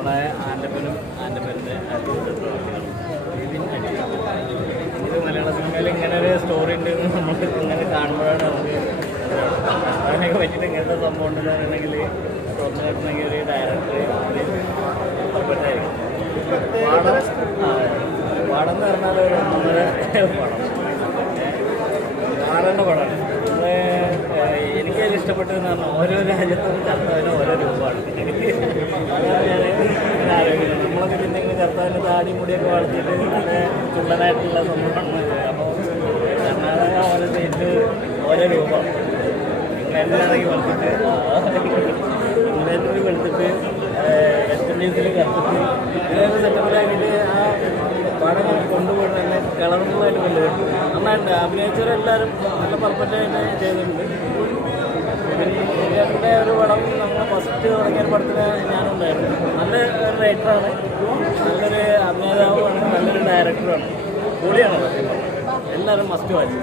നമ്മുടെ ആൻ്റപ്പൻ്റെ ഇത് മലയാള സിനിമയിൽ ഇങ്ങനെ ഒരു സ്റ്റോറി ഉണ്ട് നമുക്ക് ഇങ്ങനെ കാണുമ്പോഴാണ് നമുക്ക് അതിനൊക്കെ പറ്റിയിട്ട് ഇങ്ങനത്തെ സംഭവം ഉണ്ടെന്ന് പറയണമെങ്കിൽ തുറന്നു കിട്ടണമെങ്കിൽ ഒരു ഡയറക്ടർ പെർഫെക്റ്റായിരിക്കും. പടം എന്ന് പറഞ്ഞാൽ ഒരു ഒന്നര പടം നാടൻ്റെ പടമാണ്. എനിക്ക് അതിൽ ഇഷ്ടപ്പെട്ടതെന്ന് പറഞ്ഞാൽ ഓരോ രാജ്യത്തും കർത്താവിന് ഓരോ രൂപമാണ്. അതാണ് ഞാൻ ആലോചിക്കുന്നത്. നമ്മളൊക്കെ ചിന്തിക്കുന്ന കർത്താവിൻ്റെ താടി മുടിയൊക്കെ വളർത്തിയിട്ട് നല്ല ചുള്ളനായിട്ടുള്ള സംഭവമാണ്. അപ്പോൾ കർണാടക ഓരോ സ്റ്റേറ്റ് ഓരോ രൂപം. ഇംഗ്ലണ്ടിലാണെങ്കിൽ വെളുത്തിട്ട് ഇംഗ്ലണ്ടിൽ വെളുത്തിട്ട് വെസ്റ്റ് ഇൻഡീസിൽ കറുത്തിട്ട് ഇങ്ങനെ സെറ്റപ്പിലാക്കിയിട്ട് ആ പടം കൊണ്ടുപോയിട്ട് തന്നെ കളർഫുള്ളായിട്ട് കൊണ്ടുപോയി നന്നായിട്ട് അഭിനയിച്ചവരെല്ലാവരും നല്ല പെർഫെക്റ്റായിട്ട് ചെയ്തിട്ടുണ്ട്. ഇതിൻ്റെ ഒരു പടം നമ്മൾ ഫസ്റ്റ് തുടങ്ങിയ ഒരു പടത്തിന് ഞാനുണ്ടായിരുന്നു. നല്ല ഒരു റൈറ്ററാണ്, നല്ലൊരു അഭിനേതാവുമാണ്, നല്ലൊരു ഡയറക്ടറാണ്, പൊളിയാണ്. എല്ലാവരും മസ്റ്റ് വാച്ച്.